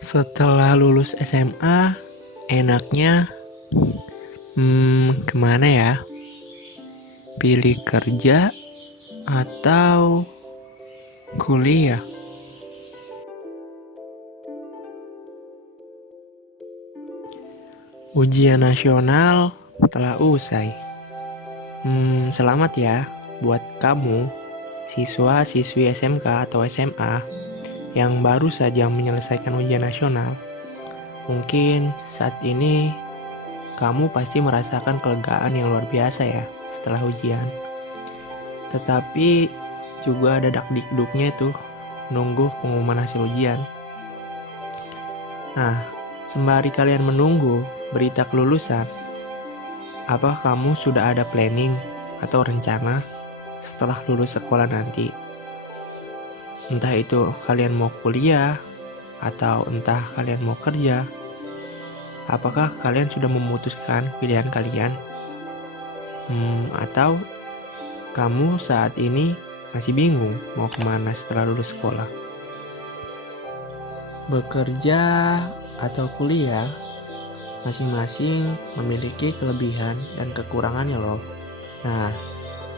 Setelah lulus SMA, enaknya kemana ya? Pilih kerja atau kuliah? Ujian nasional telah usai. Selamat ya buat kamu, siswa-siswi SMK atau SMA yang baru saja menyelesaikan ujian nasional. Mungkin saat ini kamu pasti merasakan kelegaan yang luar biasa ya setelah ujian. Tetapi juga ada dakdikduknya tuh, nunggu pengumuman hasil ujian. Nah, sembari kalian menunggu berita kelulusan, apa kamu sudah ada planning atau rencana setelah lulus sekolah nanti? Entah itu kalian mau kuliah atau entah kalian mau kerja. Apakah kalian sudah memutuskan pilihan kalian? Atau kamu saat ini masih bingung mau kemana setelah lulus sekolah? Bekerja atau kuliah, masing-masing memiliki kelebihan dan kekurangannya loh. Nah,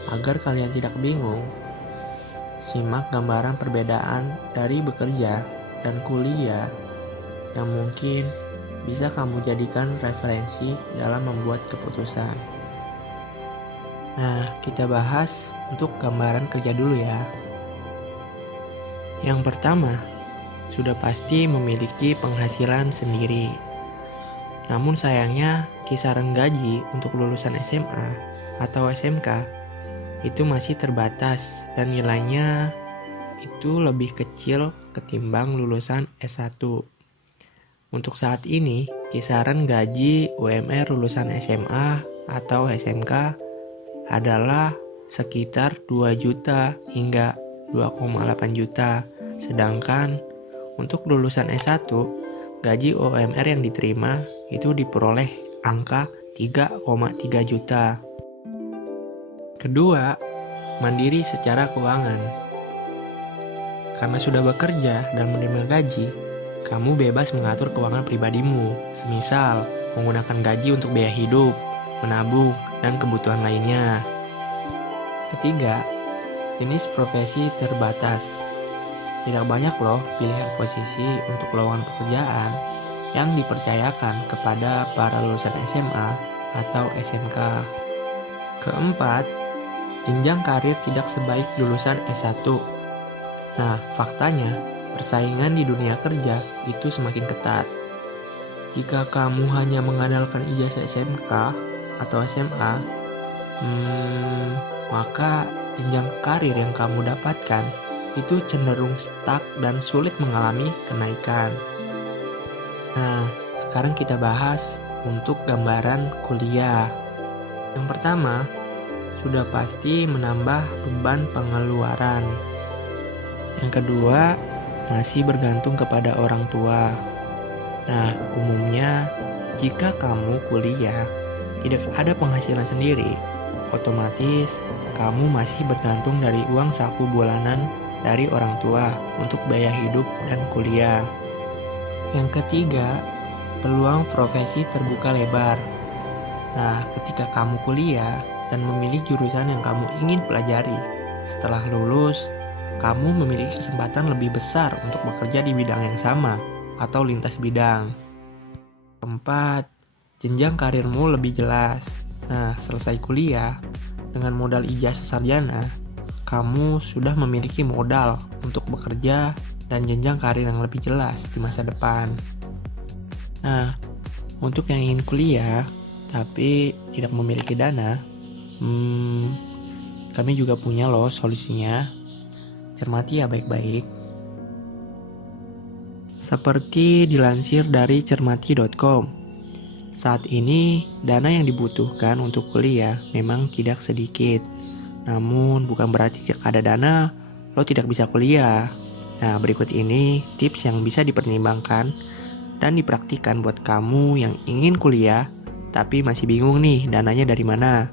agar kalian tidak bingung, simak gambaran perbedaan dari bekerja dan kuliah yang mungkin bisa kamu jadikan referensi dalam membuat keputusan. Nah, kita bahas untuk gambaran kerja dulu ya. Yang pertama, sudah pasti memiliki penghasilan sendiri. Namun sayangnya, kisaran gaji untuk lulusan SMA atau SMK itu masih terbatas dan nilainya itu lebih kecil ketimbang lulusan S1. Untuk saat ini, kisaran gaji UMR lulusan SMA atau SMK adalah sekitar 2 juta hingga 2,8 juta. Sedangkan untuk lulusan S1, gaji UMR yang diterima itu diperoleh angka 3,3 juta. Kedua, mandiri secara keuangan. Karena sudah bekerja dan menerima gaji, kamu bebas mengatur keuangan pribadimu, semisal menggunakan gaji untuk biaya hidup, menabung, dan kebutuhan lainnya. Ketiga, jenis profesi terbatas. Tidak banyak loh pilihan posisi untuk lowongan pekerjaan yang dipercayakan kepada para lulusan SMA atau SMK. Keempat, jenjang karir tidak sebaik lulusan S1. Nah, faktanya, persaingan di dunia kerja itu semakin ketat. Jika kamu hanya mengandalkan ijazah SMK atau SMA, maka jenjang karir yang kamu dapatkan itu cenderung stuck dan sulit mengalami kenaikan. Nah, sekarang kita bahas untuk gambaran kuliah. Yang pertama, sudah pasti menambah beban pengeluaran. Yang kedua, masih bergantung kepada orang tua. Nah, umumnya jika kamu kuliah tidak ada penghasilan sendiri, otomatis kamu masih bergantung dari uang saku bulanan dari orang tua untuk biaya hidup dan kuliah. Yang ketiga, peluang profesi terbuka lebar. Nah, ketika kamu kuliah dan memilih jurusan yang kamu ingin pelajari, setelah lulus, kamu memiliki kesempatan lebih besar untuk bekerja di bidang yang sama atau lintas bidang. Keempat, jenjang karirmu lebih jelas. Nah, selesai kuliah, dengan modal ijazah sarjana, kamu sudah memiliki modal untuk bekerja dan jenjang karir yang lebih jelas di masa depan. Nah, untuk yang ingin kuliah tapi tidak memiliki dana, kami juga punya loh solusinya. Cermati ya baik-baik. Seperti dilansir dari cermati.com, saat ini dana yang dibutuhkan untuk kuliah memang tidak sedikit. Namun bukan berarti jika ada dana, lo tidak bisa kuliah. Nah, berikut ini tips yang bisa dipertimbangkan dan dipraktikkan buat kamu yang ingin kuliah tapi masih bingung nih dananya dari mana.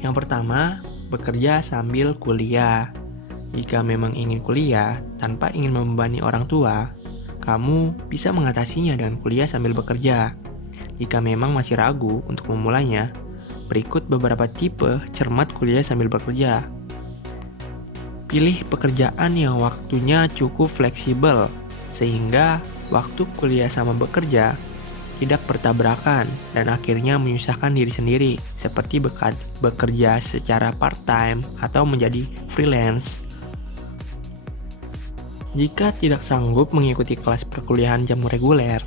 Yang pertama, bekerja sambil kuliah. Jika memang ingin kuliah tanpa ingin membebani orang tua, kamu bisa mengatasinya dengan kuliah sambil bekerja. Jika memang masih ragu untuk memulainya, berikut beberapa tipe cermat kuliah sambil bekerja. Pilih pekerjaan yang waktunya cukup fleksibel, sehingga waktu kuliah sama bekerja tidak bertabrakan dan akhirnya menyusahkan diri sendiri, seperti bekerja secara part-time atau menjadi freelance. Jika tidak sanggup mengikuti kelas perkuliahan jam reguler,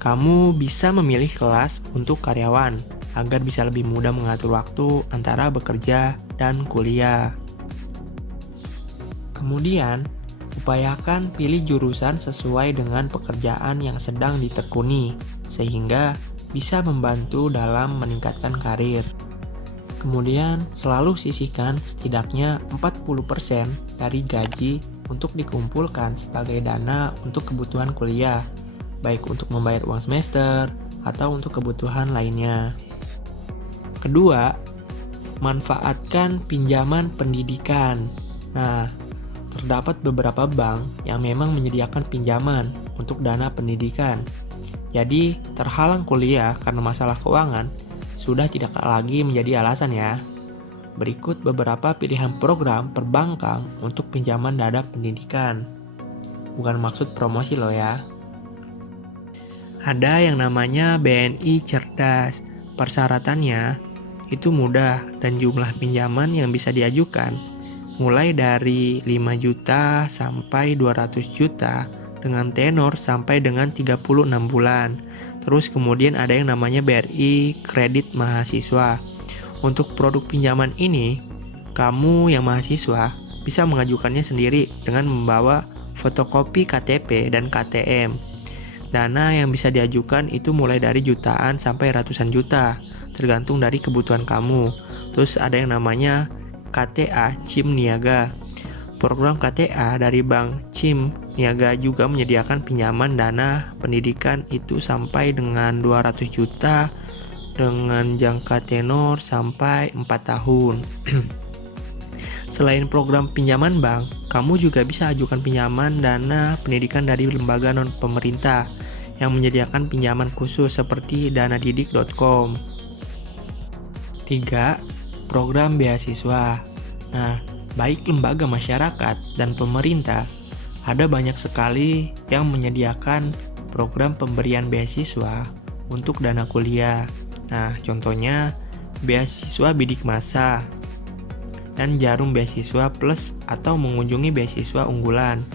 kamu bisa memilih kelas untuk karyawan agar bisa lebih mudah mengatur waktu antara bekerja dan kuliah. Kemudian, upayakan pilih jurusan sesuai dengan pekerjaan yang sedang ditekuni, sehingga bisa membantu dalam meningkatkan karir. Kemudian, selalu sisihkan setidaknya 40% dari gaji untuk dikumpulkan sebagai dana untuk kebutuhan kuliah, baik untuk membayar uang semester atau untuk kebutuhan lainnya. Kedua, manfaatkan pinjaman pendidikan. Nah, terdapat beberapa bank yang memang menyediakan pinjaman untuk dana pendidikan. Jadi, terhalang kuliah karena masalah keuangan sudah tidak lagi menjadi alasan ya. Berikut beberapa pilihan program perbankan untuk pinjaman dana pendidikan. Bukan maksud promosi loh ya. Ada yang namanya BNI Cerdas. Persyaratannya itu mudah dan jumlah pinjaman yang bisa diajukan mulai dari 5 juta sampai 200 juta dengan tenor sampai dengan 36 bulan. Terus kemudian ada yang namanya BRI Kredit Mahasiswa. Untuk produk pinjaman ini, kamu yang mahasiswa bisa mengajukannya sendiri dengan membawa fotokopi KTP dan KTM. Dana yang bisa diajukan itu mulai dari jutaan sampai ratusan juta, tergantung dari kebutuhan kamu. Terus ada yang namanya KTA CIM Niaga. Program KTA dari Bank CIM Niaga juga menyediakan pinjaman dana pendidikan itu sampai dengan 200 juta dengan jangka tenor sampai 4 tahun. Selain program pinjaman bank, kamu juga bisa ajukan pinjaman dana pendidikan dari lembaga non-pemerintah yang menyediakan pinjaman khusus seperti danadidik.com. 3. Program beasiswa. Nah, baik lembaga masyarakat dan pemerintah, ada banyak sekali yang menyediakan program pemberian beasiswa untuk dana kuliah. Nah, contohnya beasiswa bidik masa dan jarum beasiswa plus atau mengunjungi beasiswa unggulan.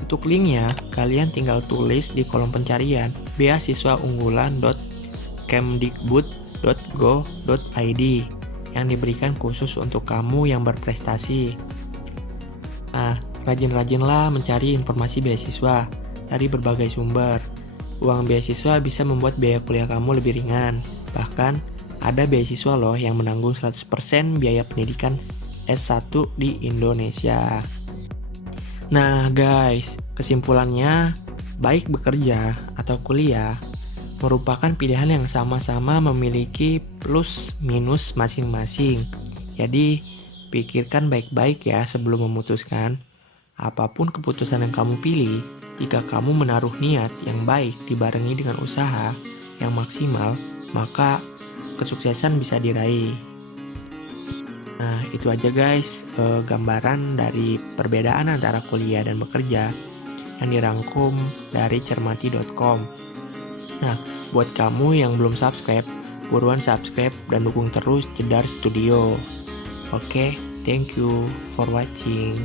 Untuk linknya, kalian tinggal tulis di kolom pencarian beasiswaunggulan.kemdikbud.go.id yang diberikan khusus untuk kamu yang berprestasi. Nah, rajin-rajinlah mencari informasi beasiswa dari berbagai sumber. Uang beasiswa bisa membuat biaya kuliah kamu lebih ringan. Bahkan, ada beasiswa loh yang menanggung 100% biaya pendidikan S1 di Indonesia. Nah guys, kesimpulannya, baik bekerja atau kuliah merupakan pilihan yang sama-sama memiliki plus minus masing-masing. Jadi, pikirkan baik-baik ya sebelum memutuskan. Apapun keputusan yang kamu pilih, jika kamu menaruh niat yang baik dibarengi dengan usaha yang maksimal, maka kesuksesan bisa diraih. Nah, itu aja guys, gambaran dari perbedaan antara kuliah dan bekerja yang dirangkum dari cermati.com. Nah, buat kamu yang belum subscribe, buruan subscribe dan dukung terus Jedar Studio. Oke, thank you for watching.